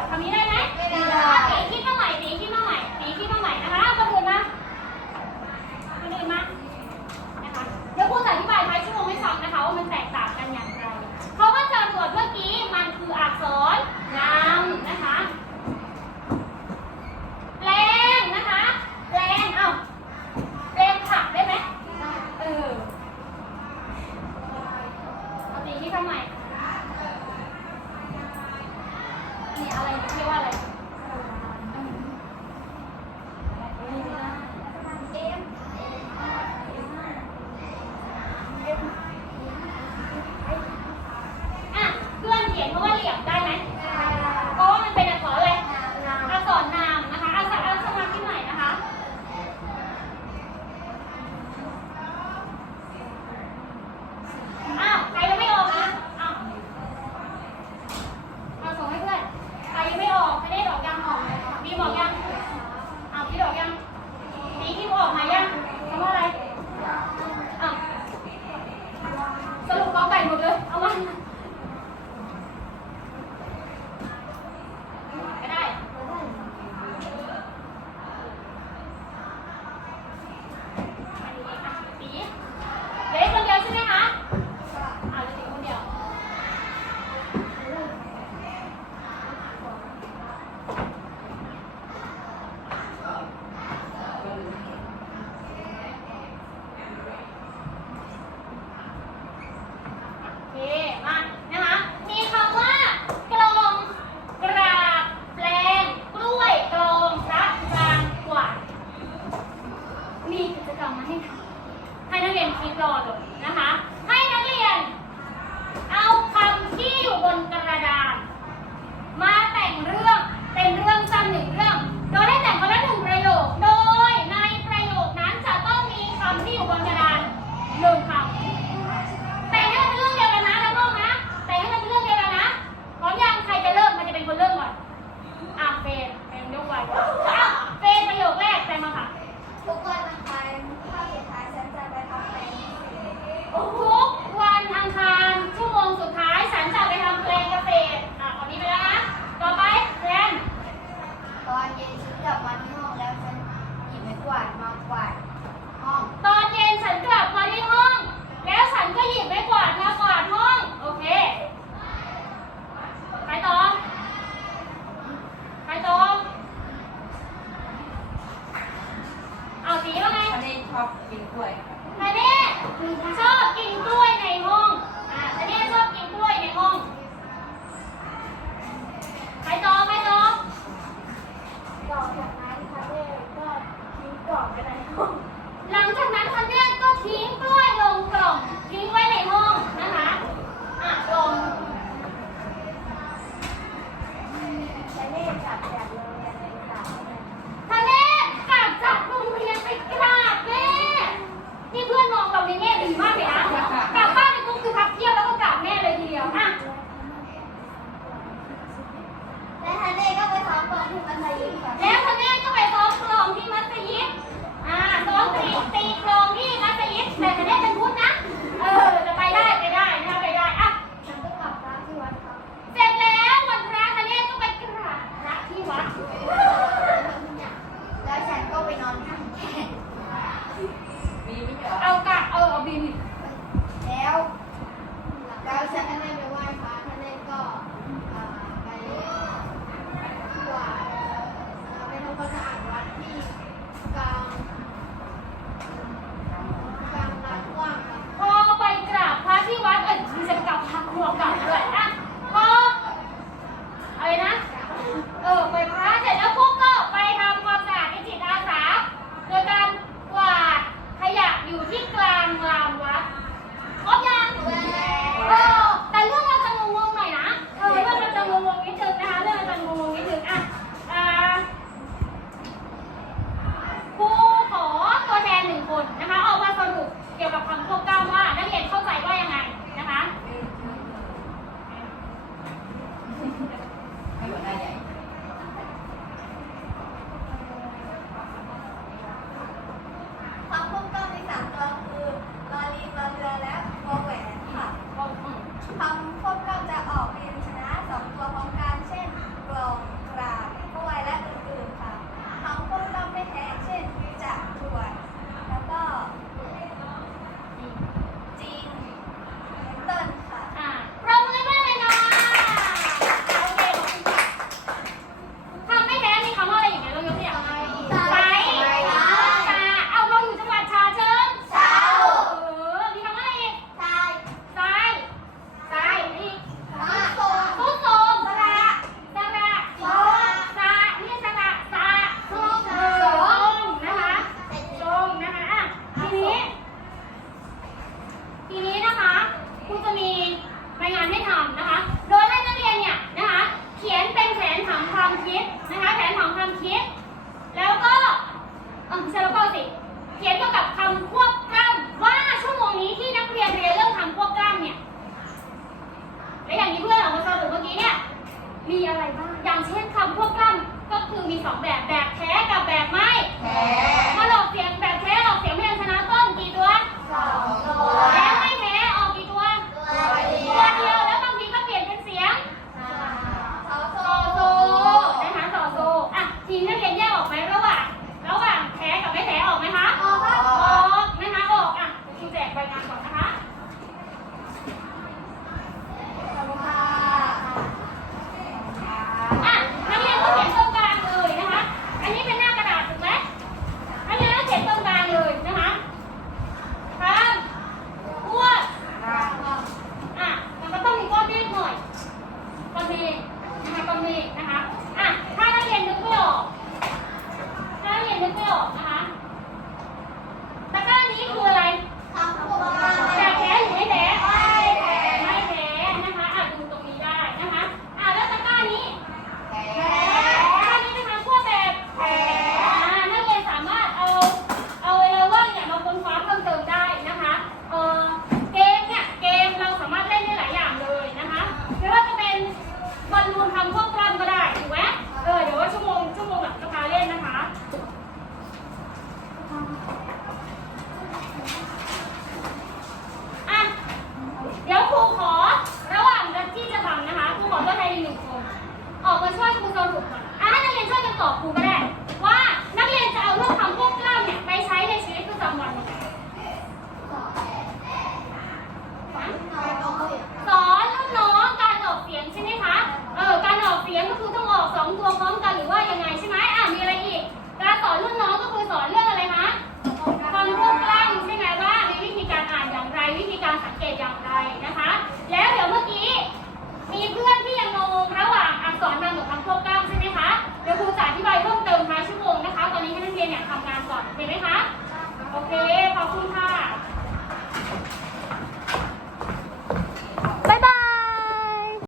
ดทำนี้ได้ไหมไม่ได้ 在。 ครูจะมีรายงานให้ทำนะคะ โดยให้นักเรียนเนี่ยนะคะ เขียนเป็นแผนผังความคิดนะคะ แผนผังความคิด แล้วก็เออใช่แล้วก็สิเขียนเกี่ยวกับคำควบกล้ำว่าชั่วโมงนี้ที่นักเรียนเรียนเรื่องคำควบกล้ำเนี่ยและอย่างที่เพื่อนออกมาสรุปเมื่อกี้เนี่ยมีอะไรบ้าง อย่างเช่นคำควบกล้ำก็คือมีสองแบบแบบแท้กับแบบไม่แท้